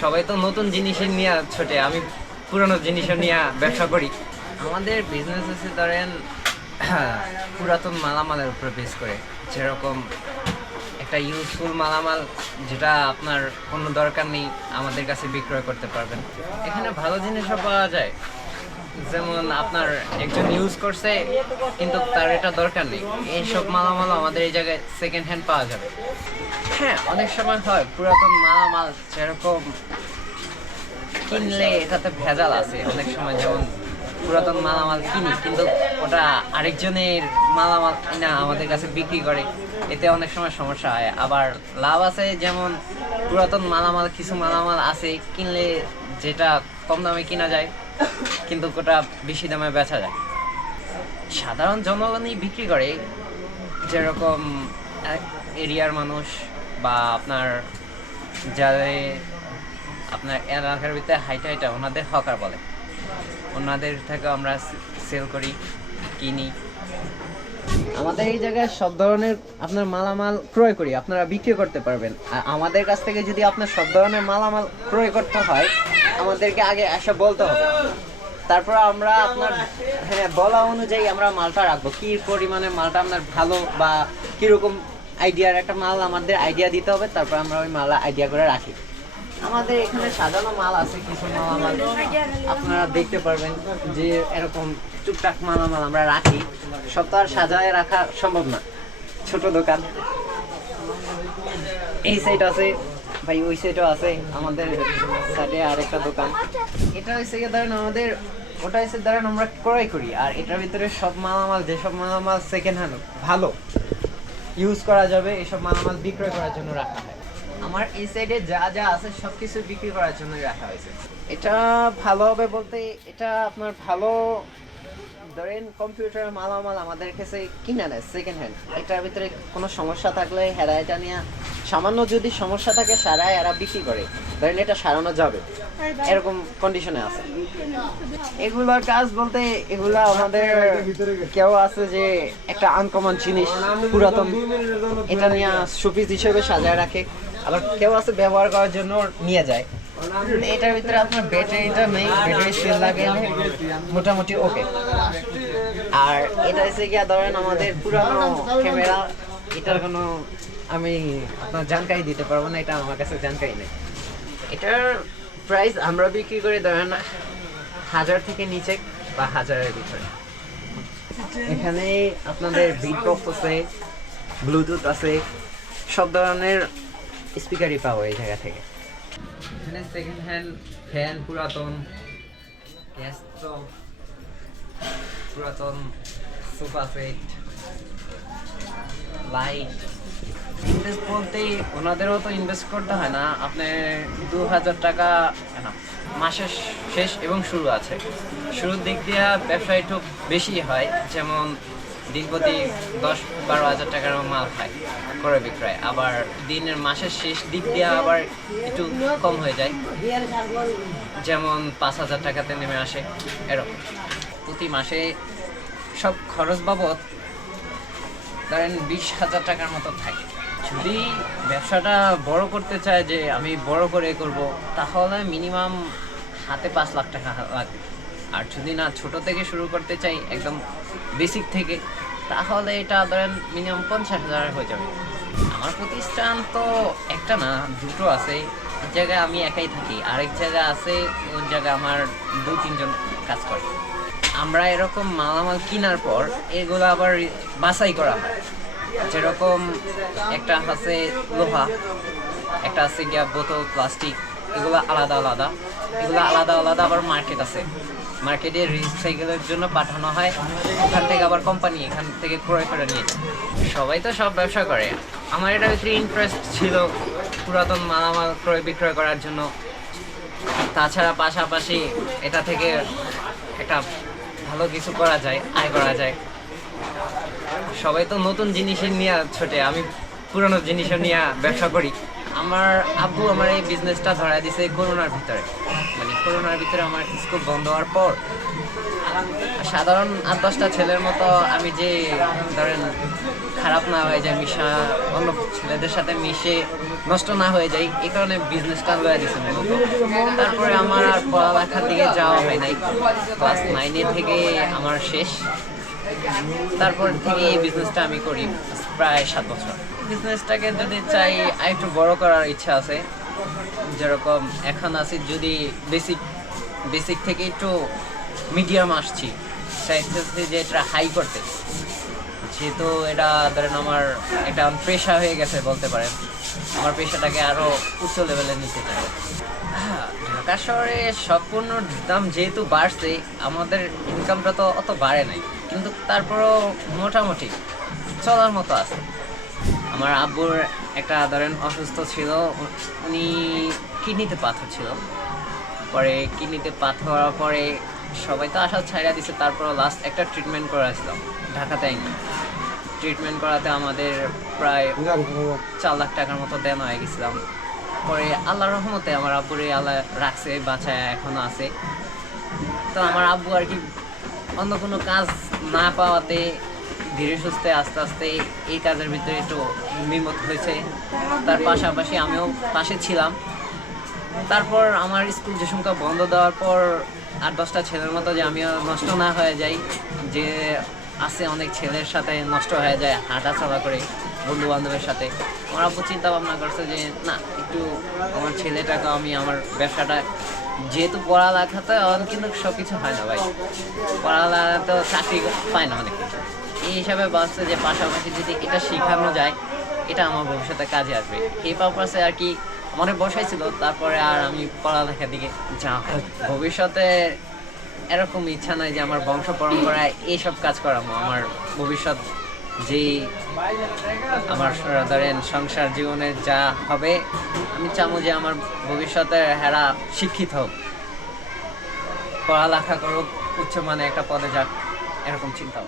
সবাই তো নতুন জিনিসের নিয়ে ছোটে, আমি পুরনো জিনিসের নিয়ে ব্যবসা করি। আমাদের বিজনেস আছে ধরেন, পুরাতন মালামালের উপর বেস করে। যেরকম একটা ইউজফুল মালামাল যেটা আপনার কোনো দরকার নেই, আমাদের কাছে বিক্রয় করতে পারবেন। এখানে ভালো জিনিসও পাওয়া যায়। যেমন আপনার একজন ইউজ করছে, কিন্তু তার এটা দরকার নেই। এইসব মালামাল আমাদের এই জায়গায় সেকেন্ড হ্যান্ড পাওয়া যাবে। হ্যাঁ অনেক সময় হয়, পুরাতন মালামাল যেরকম কিনলে এটাতে ভেজাল আছে। অনেক সময় যেমন পুরাতন মালামাল কিনি, কিন্তু ওটা আরেকজনের মালামাল না আমাদের কাছে বিক্রি করে, এতে অনেক সময় সমস্যা হয়। আবার লাভ আছে যেমন পুরাতন মালামাল, কিছু মালামাল আছে, কিনলে যেটা কম দামে কিনা যায়, কিন্তু ওটা বেশি দামে বেচা যায়। সাধারণ জনগণই বিক্রি করে, যেরকম এরিয়ার মানুষ বা আপনার যাদের আপনার এলাকার ভিতরে হাইটা হাইটা ওনাদের হকার বলে। ওনাদের থেকে আমরা সেল করি, কিনি। আমাদের এই জায়গায় সব ধরনের আপনার মালামাল ক্রয় করি, আপনারা বিক্রি করতে পারবেন। আর আমাদের কাছ থেকে যদি আপনার সব ধরনের মালামাল ক্রয় করতে হয়, আমাদেরকে আগে এসে বলতে হবে। তারপর আমরা আপনার হ্যাঁ বলা অনুযায়ী আমরা মালটা রাখব। কি পরিমাণে মালটা আপনার ভালো বা কীরকম আইডিয়ার একটা মাল আমাদের আইডিয়া দিতে হবে, তারপর আমরা ওই মাল আইডিয়া করে রাখি। আমাদের এখানে সাজানো মাল আছে, কিছু মালামাল আপনারা দেখতে পারবেন যে এরকম টুকটাক মালামাল আমরা রাখি। সব তো আর সাজায় রাখা সম্ভব না। ছোট দোকান। এই সাইড আছে, ভাই ওই সাইডও আছে, আমাদের সাইডে আরেকটা দোকান। এটা হচ্ছে ধরেন আমাদের, ওটা হচ্ছে ধরেন আমরা ক্রয় করি, আর এটার ভিতরে সব মালামাল, যেসব মালামাল সেকেন্ড হ্যান্ড ভালো। ইউজ করা যাবে এসব মালামাল বিক্রয় করার জন্য রাখা হয়। আমার এই সাইডে যা যা আছে সব কিছু বিক্রি করার জন্য রাখা হয়েছে। এটা ভালো হবে বলতে এটা আপনার ভালো ধরেন কম্পিউটারের মালামাল আমাদের কাছে কিনা নেয় সেকেন্ড হ্যান্ড এটার ভিতরে কোনো সমস্যা থাকলে হেরা এটা নিয়ে সামান্য যদি সমস্যা থাকে, সারায় এরা বিক্রি করে। ধরেন এটা সারানো যাবে। এরকম কন্ডিশনে আছে। এগুলোর কাজ বলতে এগুলা আমাদের কেউ আছে যে একটা আনকমন জিনিস, পুরাতন, এটা নিয়ে শোপিস হিসেবে সাজায় রাখে। আবার কেউ আছে ব্যবহার করার জন্য নিয়ে যায়। এটার ভিতরে আপনার ব্যাটারিটা নেই ব্যাটারি সেল লাগে মোটামুটি ওকে আর এটা হচ্ছে গিয়া ধরেন আমাদের পুরানো ক্যামেরা এটার কোনো আমি আপনার জানকারি দিতে পারব না, এটা আমার কাছে জানকারি নেই। এটার প্রাইস আমরা বিক্রি করি ধরেন হাজার থেকে নিচে বা হাজারের ভিতরে। এখানে আপনাদের বিট বক্স আছে ব্লুটুথ আছে, সব ধরনের স্পিকারই পাবো এই জায়গা থেকে। এখানে সেকেন্ড হ্যান্ড ফ্যান পুরাতন গ্যাস পুরাতন সোফা সেট লাইট ইনভেস্ট বলতে ওনাদেরও তো ইনভেস্ট করতে হয় না। আপনার দু হাজার টাকা মাসের শেষ এবং শুরু আছে। শুরুর দিক দিয়ে ব্যবসা একটু বেশি হয়, যেমন দিনপ্রতি দশ বারো হাজার টাকার মাল খায় করে বিক্রয়। আবার দিনের মাসের শেষ দিক দিয়ে আবার একটু কম হয়ে যায়। যেমন পাঁচ হাজার টাকাতে নেমে আসে, এরকম। প্রতি মাসে সব খরচ বাবদ ধরেন বিশ হাজার টাকার মতো থাকে। যদি ব্যবসাটা বড় করতে চায় যে আমি বড় করে করব, তাহলে মিনিমাম হাতে পাঁচ লাখ টাকা লাগবে। আর যদি না, ছোট থেকে শুরু করতে চাই, একদম বেসিক থেকে, তাহলে এটা ধরেন মিনিমাম পঞ্চাশ হাজার হয়ে যাবে। আমার প্রতিষ্ঠান তো একটা না, দুটো আছে। এক জায়গায় আমি একাই থাকি, আরেক জায়গা আছে, ওই জায়গায় আমার দু তিনজন কাজ করে। আমরা এরকম মালামাল কেনার পর এগুলো আবার বাছাই করা হয়। যেরকম একটা আছে লোহা, একটা আছে গিয়া বোতল, প্লাস্টিক, এগুলো আলাদা আলাদা। এগুলো আলাদা আলাদা আবার মার্কেট আছে। মার্কেটে রিসাইকেলের জন্য পাঠানো হয়, ওখান থেকে আবার কোম্পানি এখান থেকে ক্রয় করে নিয়ে যায়। সবাই তো সব ব্যবসা করে। আমার এটা ভিতরে ইন্টারেস্ট ছিল পুরাতন মালামাল ক্রয় বিক্রয় করার জন্য। তাছাড়া পাশাপাশি এটা থেকে একটা ভালো কিছু করা যায়, আয় করা যায়। সবাই তো নতুন জিনিসের নিয়ে ছোটে, আমি পুরনো জিনিসের নিয়ে ব্যবসা করি। আমার আব্বু আমার এই বিজনেসটা ধরা দিছে করোনার ভিতরে। মানে করোনার ভিতরে আমার স্কুল বন্ধ হওয়ার পর। সাধারণ আট দশটা ছেলের মতো আমি যে, ধরেন, খারাপ না হয়ে যায়, মিশা, অন্য ছেলেদের সাথে মিশে নষ্ট না হয়ে যায়, এই কারণে বিজনেসটা লয়ে দিছে তারপরে আমার আর পড়ালেখার দিকে যাওয়া হয় নাই। ক্লাস নাইনে থেকে আমার শেষ। তারপর থেকে এই বিজনেসটা আমি করি প্রায় সাত বছর। বিজনেসটাকে যদি চাই আর একটু বড় করার ইচ্ছা আছে। যেরকম এখন আছি যদি বেসিক বেসিক থেকে একটু মিডিয়াম আসছি, চাইতেছি যে এটা হাই করতে। যেহেতু এটা ধরেন আমার একটা পেশা হয়ে গেছে বলতে পারেন, আমার পেশাটাকে আরও উচ্চ লেভেলে নিতে চাই। ঢাকা শহরে সব পণ্যর দাম যেহেতু বাড়ছে আমাদের ইনকামটা তো অত বাড়ে নাই। কিন্তু তারপরও মোটামুটি চলার মতো আছে। আমার আব্বুর একটা ধরেন অসুস্থ ছিল উনি কিডনিতে পাথর ছিল। পরে কিডনিতে পাথর হওয়ার পরে সবাই তো আশা ছাইড়া দিছে তারপর লাস্ট একটা ট্রিটমেন্ট করাছিলাম ঢাকাতে আইনি। ট্রিটমেন্ট করাতে আমাদের প্রায় চার লাখ টাকার মতো দেন হয়ে গেছিলাম। পরে আল্লাহর রহমতে আমার আব্বুরে আল্লাহ রাখছে, বাঁচায়, এখনও আছে। তো আমার আব্বু আর কি অন্য কোনো কাজ না পাওয়াতে ধীরে সুস্থে আস্তে আস্তে এই কাজের ভিতরে একটু বিমত হয়েছে। তার পাশাপাশি আমিও পাশে ছিলাম। তারপর আমার স্কুল যে সংখ্যা বন্ধ দেওয়ার পর আট দশটা ছেলের মতো যে আমিও নষ্ট না হয়ে যাই, যে আছে অনেক ছেলের সাথে নষ্ট হয়ে যায় হাঁটা চলা করে। বন্ধু বান্ধবের সাথে। আমার আব্বু চিন্তা ভাবনা করছে যে, না, একটু আমার ছেলেটাকে আমি আমার ব্যবসাটা যেহেতু পড়ালেখাতে কিন্তু সব কিছু হয় না ভাই। পড়ালেখা তো চাকরি পায় না অনেক। এই হিসাবে ভাবছে যে পাশাপাশি যদি এটা শেখানো যায়, এটা আমার ভবিষ্যতে কাজে আসবে। এই পারপাসে আর কি মনে বসাইছিল, তারপরে আর আমি পড়ালেখার দিকে যা ভবিষ্যতে এরকম ইচ্ছা নাই যে আমার বংশ পরম্পরায় এইসব কাজ করাবো। আমার ভবিষ্যৎ যেই আমার ধরেন সংসার জীবনে যা হবে, আমি চামো যে আমার ভবিষ্যতে হেরা শিক্ষিত হোক, পড়ালেখা করুক উচ্চমানে একটা পদে যাক, এরকম চিন্তা